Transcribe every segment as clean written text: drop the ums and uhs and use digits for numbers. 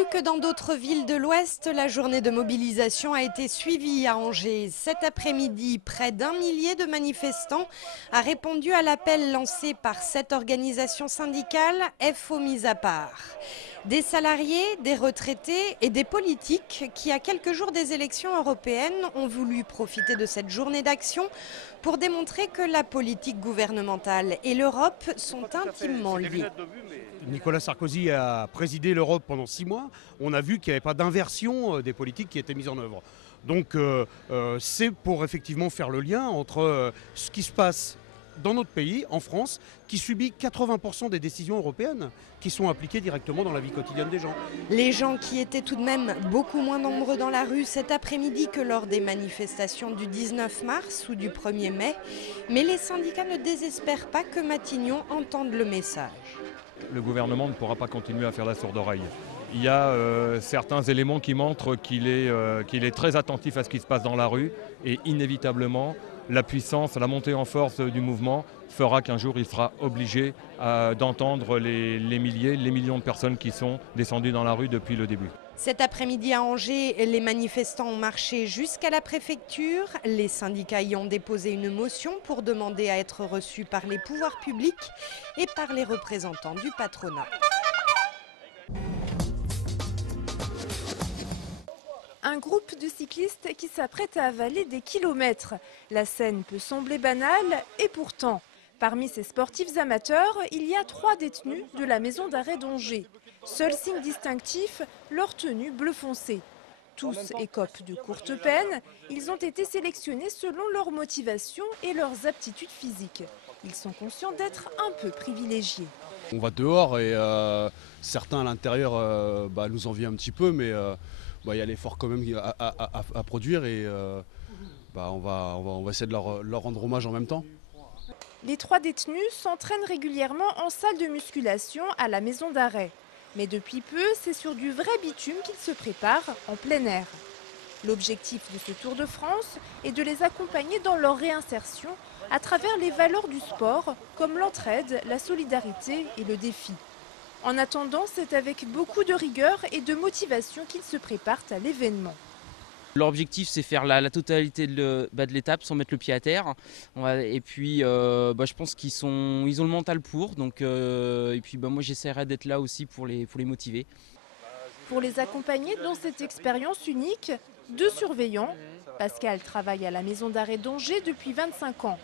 Plus que dans d'autres villes de l'Ouest, la journée de mobilisation a été suivie à Angers. Cet après-midi, près d'1 millier de manifestants a répondu à l'appel lancé par cette organisation syndicale, FO mis à part. Des salariés, des retraités et des politiques qui, à quelques jours des élections européennes, ont voulu profiter de cette journée d'action pour démontrer que la politique gouvernementale et l'Europe sont intimement liées. Nicolas Sarkozy a présidé l'Europe pendant 6 mois. On a vu qu'il n'y avait pas d'inversion des politiques qui étaient mises en œuvre. Donc c'est pour effectivement faire le lien entre ce qui se passe dans notre pays, en France, qui subit 80% des décisions européennes qui sont appliquées directement dans la vie quotidienne des gens. Les gens qui étaient tout de même beaucoup moins nombreux dans la rue cet après-midi que lors des manifestations du 19 mars ou du 1er mai. Mais les syndicats ne désespèrent pas que Matignon entende le message. Le gouvernement ne pourra pas continuer à faire la sourde oreille. Il y a certains éléments qui montrent qu'il est très attentif à ce qui se passe dans la rue et inévitablement, la puissance, la montée en force du mouvement fera qu'un jour il sera obligé d'entendre les milliers, les millions de personnes qui sont descendues dans la rue depuis le début. Cet après-midi à Angers, les manifestants ont marché jusqu'à la préfecture. Les syndicats y ont déposé une motion pour demander à être reçus par les pouvoirs publics et par les représentants du patronat. Un groupe de cyclistes qui s'apprête à avaler des kilomètres. La scène peut sembler banale et pourtant, parmi ces sportifs amateurs, il y a 3 détenus de la maison d'arrêt d'Angers. Seul signe distinctif, leur tenue bleu foncé. Tous écopent de courtes peines, ils ont été sélectionnés selon leur motivation et leurs aptitudes physiques. Ils sont conscients d'être un peu privilégiés. On va dehors et certains à l'intérieur nous envient un petit peu, mais il y a l'effort quand même à produire et on va essayer de leur rendre hommage en même temps. Les 3 détenus s'entraînent régulièrement en salle de musculation à la maison d'arrêt. Mais depuis peu, c'est sur du vrai bitume qu'ils se préparent en plein air. L'objectif de ce Tour de France est de les accompagner dans leur réinsertion à travers les valeurs du sport, comme l'entraide, la solidarité et le défi. En attendant, c'est avec beaucoup de rigueur et de motivation qu'ils se préparent à l'événement. Leur objectif, c'est faire la totalité de l'étape sans mettre le pied à terre. Et puis, je pense ils ont le mental pour. Donc, et puis, moi, j'essaierai d'être là aussi pour les motiver. Pour les accompagner dans cette expérience unique, 2 surveillants. Pascal travaille à la maison d'arrêt d'Angers depuis 25 ans.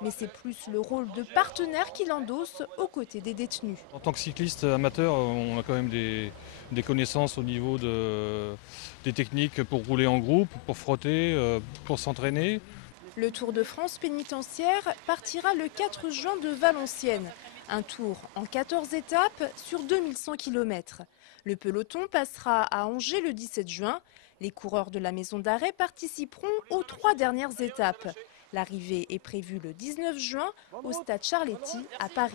Mais c'est plus le rôle de partenaire qu'il endosse aux côtés des détenus. En tant que cycliste amateur, on a quand même des connaissances au niveau des techniques pour rouler en groupe, pour frotter, pour s'entraîner. Le Tour de France pénitentiaire partira le 4 juin de Valenciennes. Un tour en 14 étapes sur 2100 km. Le peloton passera à Angers le 17 juin. Les coureurs de la maison d'arrêt participeront aux 3 dernières étapes. L'arrivée est prévue le 19 juin au stade Charletti à Paris.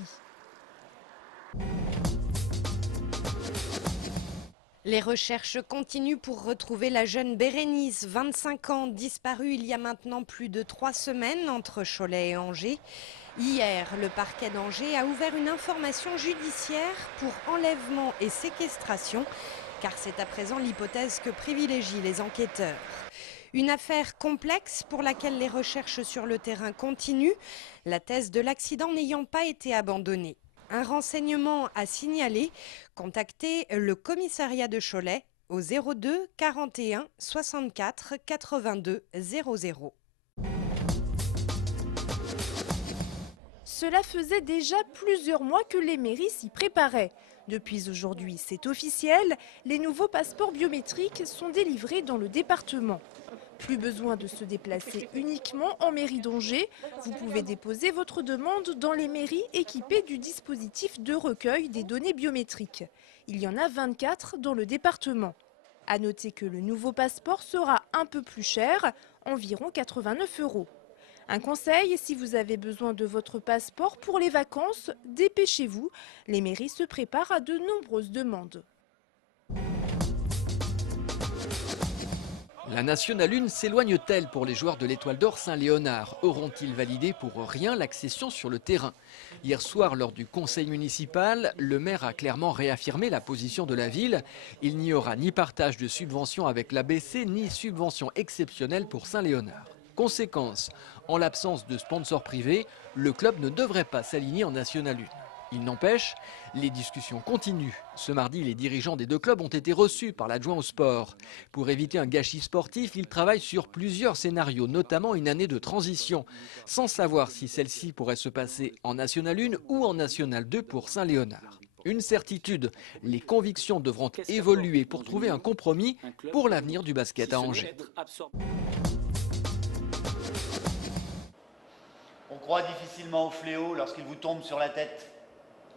Les recherches continuent pour retrouver la jeune Bérénice, 25 ans, disparue il y a maintenant plus de 3 semaines entre Cholet et Angers. Hier, le parquet d'Angers a ouvert une information judiciaire pour enlèvement et séquestration, car c'est à présent l'hypothèse que privilégient les enquêteurs. Une affaire complexe pour laquelle les recherches sur le terrain continuent, la thèse de l'accident n'ayant pas été abandonnée. Un renseignement à signaler, contactez le commissariat de Cholet au 02 41 64 82 00. Cela faisait déjà plusieurs mois que les mairies s'y préparaient. Depuis aujourd'hui, c'est officiel, les nouveaux passeports biométriques sont délivrés dans le département. Plus besoin de se déplacer uniquement en mairie d'Angers. Vous pouvez déposer votre demande dans les mairies équipées du dispositif de recueil des données biométriques. Il y en a 24 dans le département. À noter que le nouveau passeport sera un peu plus cher, environ 89 €. Un conseil, si vous avez besoin de votre passeport pour les vacances, dépêchez-vous. Les mairies se préparent à de nombreuses demandes. La Nationale 1 s'éloigne-t-elle pour les joueurs de l'Étoile d'Or Saint-Léonard? Auront-ils validé pour rien l'accession sur le terrain? Hier soir, lors du conseil municipal, le maire a clairement réaffirmé la position de la ville. Il n'y aura ni partage de subventions avec l'ABC, ni subvention exceptionnelle pour Saint-Léonard. Conséquence, en l'absence de sponsors privés, le club ne devrait pas s'aligner en Nationale 1. Il n'empêche, les discussions continuent. Ce mardi, les dirigeants des deux clubs ont été reçus par l'adjoint au sport. Pour éviter un gâchis sportif, ils travaillent sur plusieurs scénarios, notamment une année de transition, sans savoir si celle-ci pourrait se passer en Nationale 1 ou en Nationale 2 pour Saint-Léonard. Une certitude, les convictions devront évoluer pour trouver un compromis pour l'avenir du basket à Angers. On croit difficilement au fléau lorsqu'il vous tombe sur la tête.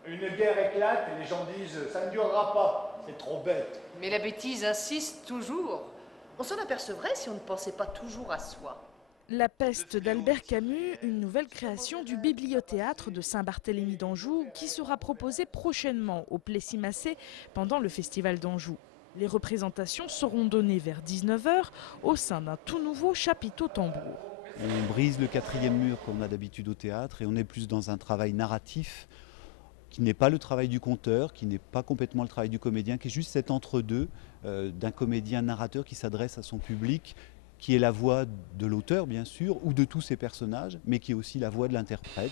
Une guerre éclate et les gens disent « ça ne durera pas, c'est trop bête ». Mais la bêtise insiste toujours. On s'en apercevrait si on ne pensait pas toujours à soi. La peste d'Albert Camus, une nouvelle création du Bibliothéâtre de Saint-Barthélemy d'Anjou qui sera proposée prochainement au Plessis-Massé pendant le Festival d'Anjou. Les représentations seront données vers 19 h au sein d'un tout nouveau chapiteau tambour. On brise le 4e mur qu'on a d'habitude au théâtre et on est plus dans un travail narratif qui n'est pas le travail du conteur, qui n'est pas complètement le travail du comédien, qui est juste cet entre-deux d'un comédien narrateur qui s'adresse à son public, qui est la voix de l'auteur bien sûr, ou de tous ses personnages, mais qui est aussi la voix de l'interprète.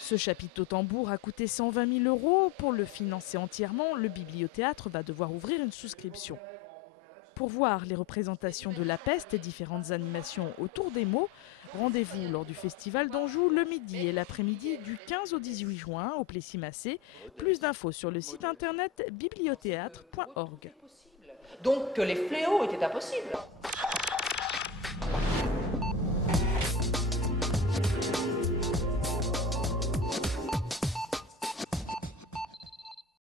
Ce chapiteau tambour a coûté 120 000 €. Pour le financer entièrement, le Bibliothéâtre va devoir ouvrir une souscription. Pour voir les représentations de La Peste et différentes animations autour des mots, rendez-vous lors du Festival d'Anjou le midi et l'après-midi du 15 au 18 juin au Plessis-Massé. Plus d'infos sur le site internet bibliothéâtre.org. Donc que les fléaux étaient impossibles.